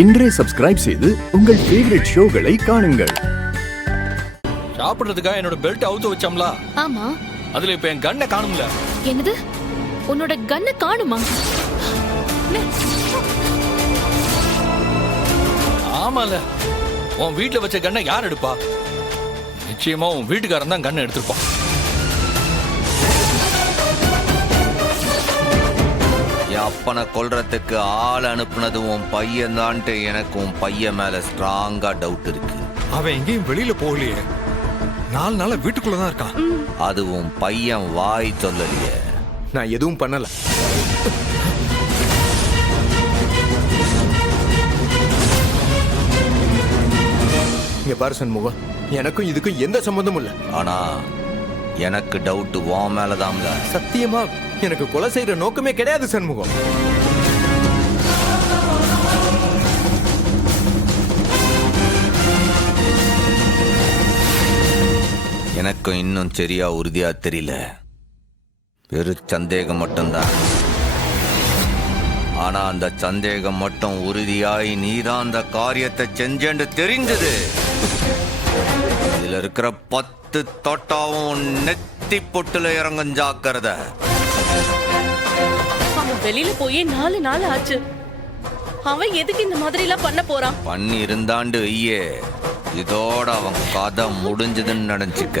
இன்றே சப்ஸ்கிரைப் செய்து உங்கள் ஃபேவரட் ஷோகளை காணுங்கள். சாப்பிடுறதுக்காக என்னோட பெல்ட் அவுத்து வச்சோம்ல. ஆமா. அதுல இப்ப என் கண்ணை காணும்ல. என்னது? உன்னோட கண்ணை காணுமா? ஆமால. உன் வீட்டுல வச்ச கண்ணை யார் எடுப்பா? நிச்சயமா உன் வீட்டுக்காரன் தான் கண்ணை எடுத்திருப்பான். என் அப்பனை கொல்றதுக்கு ஆள் அனுப்புனது உன் பையன் தான்ட்டு எனக்கு உன் பையன் மேல ஸ்ட்ராங்கா டவுட் இருக்கு. அவன் எங்கேயும் வெளியில போகலையே, 4 நாளா வீட்டுக்குள்ளதான் இருக்கான். அது உன் பையன் வாய் சொல்லலையே. நான் எதுவும் பண்ணல. இங்க பாரு சண்முகம், எனக்கும் இதுக்கும் எந்த சம்பந்தமும் இல்ல. ஆனா எனக்கு டவுட் உன் மேலதான்ல. சத்தியமா எனக்கு கொலை செய்யற நோக்கமே கிடையாது சண்முகம். எனக்கும் இன்னும் சரியா உறுதியா தெரியல. வெறும் சந்தேகம் மட்டும்தான். ஆனா அந்த சந்தேகம் மட்டும் உறுதியாய் நீதான் அந்த காரியத்தை செஞ்சேன்னு தெரிஞ்சது. இதுல இருக்கிற 10 தொட்டாவும் நெத்தி பொட்டுல இறங்கும் ஜாக்கிரத. அவன் வெளியில போய் 4 நாள் ஆச்சு. அவன் எதுக்கு இந்த மாதிரி எல்லாம் பண்ண போறான்? பண்ணி இருந்தாண்டு ஐயே, இதோட அவன் கதை முடிஞ்சதுன்னு நினைச்சுக்க.